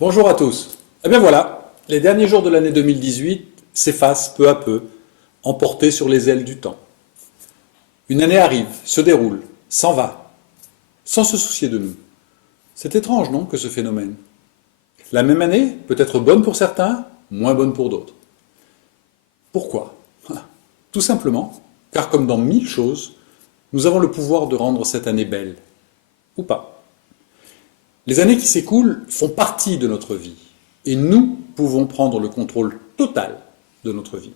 Bonjour à tous. Eh bien voilà, les derniers jours de l'année 2018 s'effacent peu à peu, emportés sur les ailes du temps. Une année arrive, se déroule, s'en va, sans se soucier de nous. C'est étrange, non, que ce phénomène? La même année peut être bonne pour certains, moins bonne pour d'autres. Pourquoi? Tout simplement, car comme dans mille choses, nous avons le pouvoir de rendre cette année belle, ou pas. Les années qui s'écoulent font partie de notre vie, et nous pouvons prendre le contrôle total de notre vie.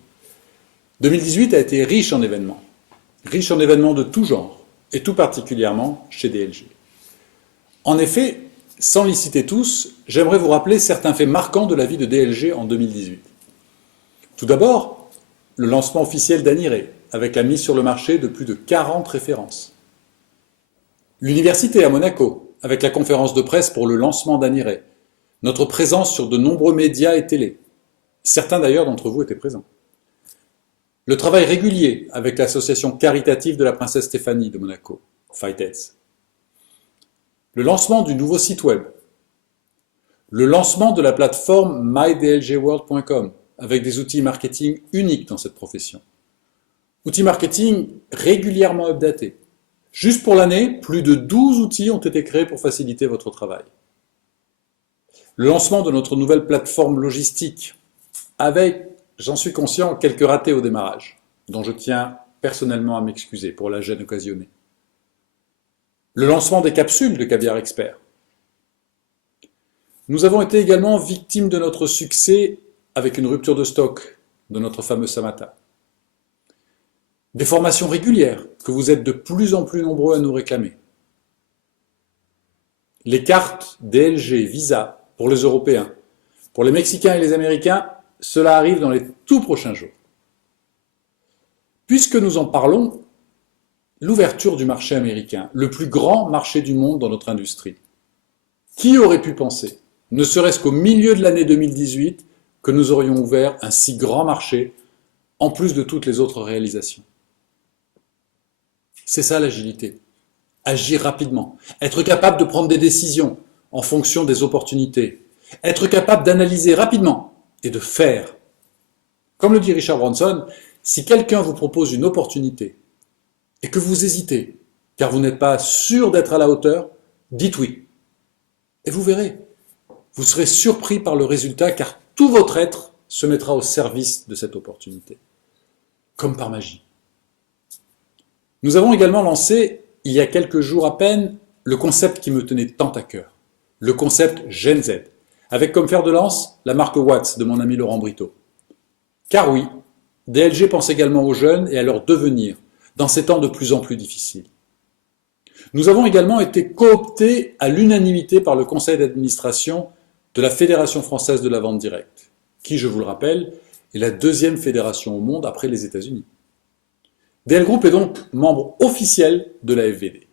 2018 a été riche en événements de tout genre, et tout particulièrement chez DLG. En effet, sans les citer tous, j'aimerais vous rappeler certains faits marquants de la vie de DLG en 2018. Tout d'abord, le lancement officiel d'Aniré, avec la mise sur le marché de plus de 40 références. L'université à Monaco, avec la conférence de presse pour le lancement d'Aniré. Notre présence sur de nombreux médias et télé. Certains d'ailleurs d'entre vous étaient présents. Le travail régulier avec l'association caritative de la princesse Stéphanie de Monaco, Fightheads. Le lancement du nouveau site web. Le lancement de la plateforme mydlgworld.com avec des outils marketing uniques dans cette profession. Outils marketing régulièrement updatés. Juste pour l'année, plus de 12 outils ont été créés pour faciliter votre travail. Le lancement de notre nouvelle plateforme logistique avec, j'en suis conscient, quelques ratés au démarrage, dont je tiens personnellement à m'excuser pour la gêne occasionnée. Le lancement des capsules de Caviar Expert. Nous avons été également victimes de notre succès avec une rupture de stock de notre fameux Samata. Des formations régulières que vous êtes de plus en plus nombreux à nous réclamer. Les cartes DLG Visa pour les Européens. Pour les Mexicains et les Américains, cela arrive dans les tout prochains jours. Puisque nous en parlons, l'ouverture du marché américain, le plus grand marché du monde dans notre industrie. Qui aurait pu penser, ne serait-ce qu'au milieu de l'année 2018, que nous aurions ouvert un si grand marché, en plus de toutes les autres réalisations? C'est ça l'agilité. Agir rapidement, être capable de prendre des décisions en fonction des opportunités, être capable d'analyser rapidement et de faire. Comme le dit Richard Branson, si quelqu'un vous propose une opportunité et que vous hésitez, car vous n'êtes pas sûr d'être à la hauteur, dites oui. Et vous verrez, vous serez surpris par le résultat car tout votre être se mettra au service de cette opportunité. Comme par magie. Nous avons également lancé, il y a quelques jours à peine, le concept qui me tenait tant à cœur. Le concept Gen Z, avec comme fer de lance la marque Watts de mon ami Laurent Brito. Car oui, DLG pense également aux jeunes et à leur devenir, dans ces temps de plus en plus difficiles. Nous avons également été cooptés à l'unanimité par le conseil d'administration de la Fédération française de la vente directe, qui, je vous le rappelle, est la deuxième fédération au monde après les États-Unis. DL Group est donc membre officiel de la FVD.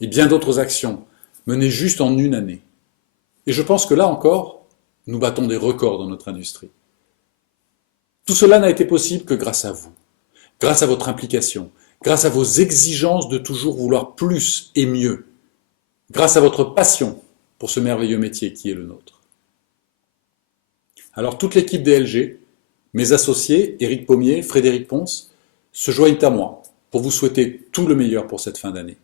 Et bien d'autres actions menées juste en une année. Et je pense que là encore, nous battons des records dans notre industrie. Tout cela n'a été possible que grâce à vous, grâce à votre implication, grâce à vos exigences de toujours vouloir plus et mieux, grâce à votre passion pour ce merveilleux métier qui est le nôtre. Alors toute l'équipe DLG, mes associés, Éric Pommier, Frédéric Ponce, se joignent à moi pour vous souhaiter tout le meilleur pour cette fin d'année.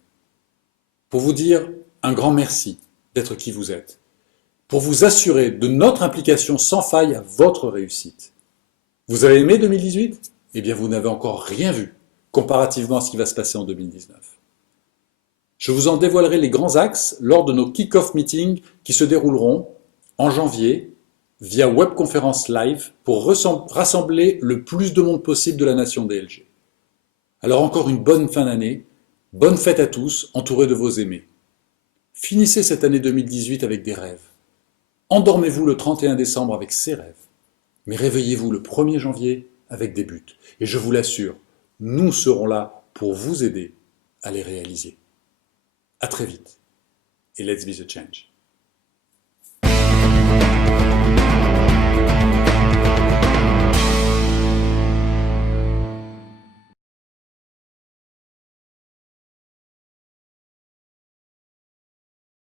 Pour vous dire un grand merci d'être qui vous êtes. Pour vous assurer de notre implication sans faille à votre réussite. Vous avez aimé 2018? Eh bien, vous n'avez encore rien vu comparativement à ce qui va se passer en 2019. Je vous en dévoilerai les grands axes lors de nos kick-off meetings qui se dérouleront en janvier via webconférence live pour rassembler le plus de monde possible de la nation DLG. Alors encore une bonne fin d'année, bonne fête à tous, entourés de vos aimés. Finissez cette année 2018 avec des rêves. Endormez-vous le 31 décembre avec ces rêves. Mais réveillez-vous le 1er janvier avec des buts. Et je vous l'assure, nous serons là pour vous aider à les réaliser. À très vite. Et let's be the change.